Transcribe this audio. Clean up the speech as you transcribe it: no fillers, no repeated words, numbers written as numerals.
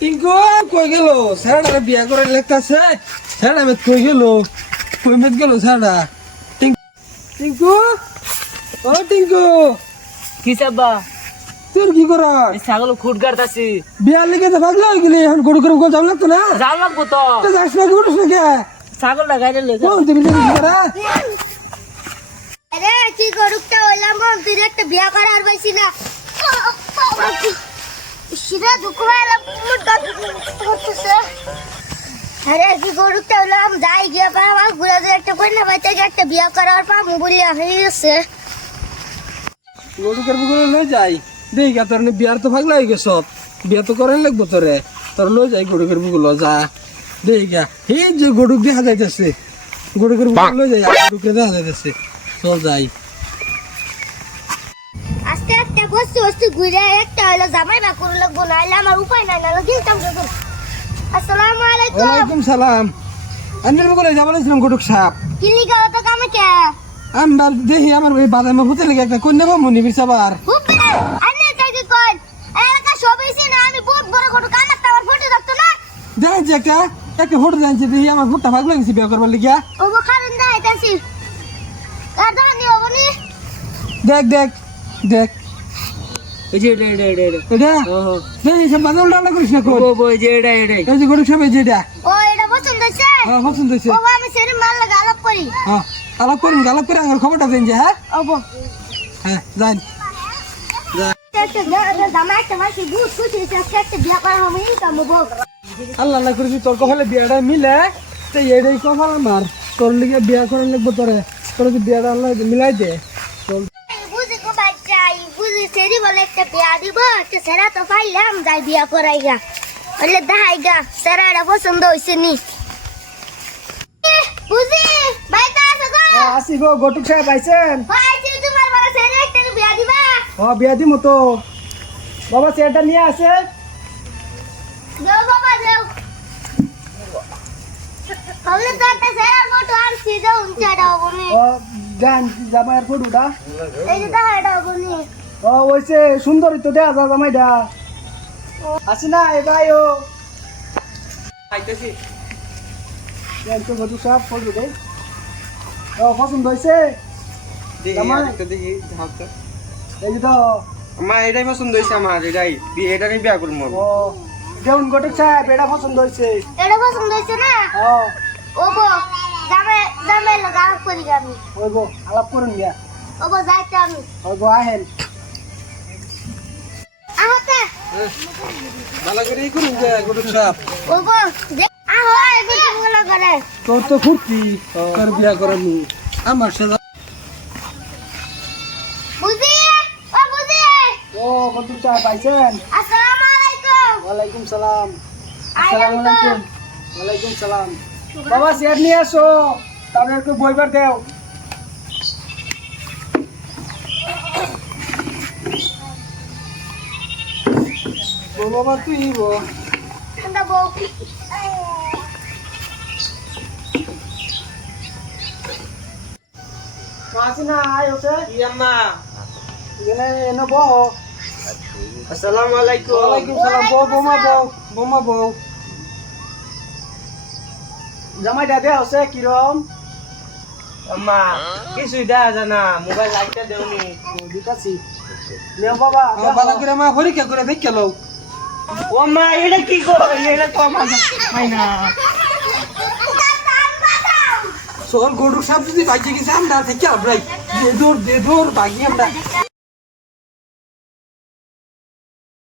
টিঙ্কু কই গেল স্যারটা বিয়া করে লেখতাছে স্যার আমি কই গেল কই মেত গেল স্যারটা টিঙ্কু ও টিঙ্কু কি চাবা তোর কি কর ছাগল খুট গাড়তাছি বিয়া লেগে তো পাগলা হয়ে গেলি এখন গরু করে যাও লাগতো না যাও লাগবো তো তো যাস না গরু না ছাগলটা গাইলে লেগে কোন তুমি কি করা আরে কি গরুটা হইলাম তুই একটা বিয়া করার পাইছি না সিরা দুঃখ হইলাম করতেছে আরে কি গরুটা হইলাম যাই গিয়া পা আমার ঘুরে একটা কন্যা পাইতে একটা বিয়া করার পা মুবুলি হয়ে গেছে গরু করবো করে লই যাই দেখ তোর বিয়ার তো পাগলা হয়ে গেছ বিয়া তো করেন লাগবো তোরে তোর লই যাই গরু করবো গুলো যা দেখ এই যে গরু দেখা যাইতেছে গরু করবো লই যাই গরুকে দেখা যাইতেছে চল যাই আজকে একটা বস্তু ঘুরে একটা হলো জামাই বা করে লাগবো নাইলে আমার উপায় নাই না গিলতাম যখন আসসালামু আলাইকুম ওয়ালাইকুম সালাম আন্দার বলে যাবালাইছিলাম গরুক সাপ কিলি গাও তো কামে কে আমার দেখি আমার ওই বাদামা হতে লেগে একটা কন্যা বামু নিবি সাবার হুপে আনে তাকে কোন এলাকা সবাইছি না আমি বহুত বড় গরু কামার টাওয়ার ফটো দেখতো না দেখ যে একটা ফটো জানছি দেখি আমার ফুটটা ভাগ লাগছে বিয়ে করবার লিগিয়া ওবো খারুন দা আইতাছি আর দানি ওবনি দেখ দেখ দেখ এই যে এটা এটা ওহো দেখ সব বাদল ডালা করিস না কোন বই যে এটা এই যে গরুক সাপ এই যে এটা ও এটা পছন্দ হইছে হ্যাঁ পছন্দ হয়েছে ওবো আমি সেরে মাল লাগা আলাপ করি হ্যাঁ আলাপ করে আমার খবরটা দেন যে হ্যাঁ ওবো হ্যাঁ যান একটা দামা একটা মাসি বহুত খুশি হইছে একটা বিয়া করা হবে ইনকাম হবো আল্লাহ আল্লাহ করেছি তোর কপালে বিয়াটা মিলে তো এটাই কপাল আমার তোর লিগে বিয়া করার লাগবো তোরে তোর যে বিয়াটা আল্লাহ মিলাই দে চল বুঝি গো বাচ্চাই বুঝি সেরি বলে একটা বিয়া দিব একটা সেরা তো পাইলাম যাই বিয়া করাইগা বলে দাহাইগা সেরাটা পছন্দ হইছে নি বুঝি বাইতা আছে গো আসি গো গটুক সাহেব পাইছেন ভাইছি তোমার বড় সেরা একটা বিয়া দিবা বিয়া দি মতো বাবা চেয়ারটা নিয়ে আসে যাও বাবা যাও তাহলে তো একটা সেরা মোটো আর সিধা উঞ্চাটা হবনি গান জামাইয়ের ফটোটা এই যে দাহাইটা হবনি ওইসে সুন্দরী তো দেয়া যা জামাইটা আসি না এ ভাই ও আইতেছি তো গটুক সাহেব ফটো দে পছন্দ হয়েছে জামাই দেখি ধাপটা এই যে তো আমার এটাই পছন্দ হয়েছে আমার এটা নিয়ে বিয়া করবো ও যেমন গটুক সাহেব এটা পছন্দ হয়েছে এটা পছন্দ হইছে না ওবো জামে জামে লাগা আলাপ করি আমি ওই গো আলাপ করুন গিয়া ওবো যাইতে আমি ওই গো আহেন আহতে ভালো করে করুন যে গটুক সাহেব ওবো আহো এগুলো গুলো করে তোর তো ফুর্তি তোর বিয়া করানি আমার সাথে বুঝি ও গটুক সাহেব পাইছেন আসসালামু আলাইকুম ওয়ালাইকুম সালাম আইলাম আসসালামু তো আলাইকুম ওয়ালাইকুম সালাম বাবা চেয়ার নিয়ে আসো তবে একটু বইবার দেও বাবা তুই ঠান্ডা বউ মাসি না আয় ওকে ইয়াম্মা এখানে এনে বহ আসসালামু আলাইকুম ওয়ালাইকুম সালাম বোমা বউ জামাই দাদা আছে কিরম আম্মা কিছুই দেখা যায় না মোবাইল লাইটটা দেওনি দিতাছি নে বাবা ভালো করে মা পরীক্ষা করে দেখে লও ও মা এটা কি করে এটা তো আমার হয় না সোল গরু সব যদি বাজে গেছে আমরা থেকে আমরা দে দৌড় বাগি আমরা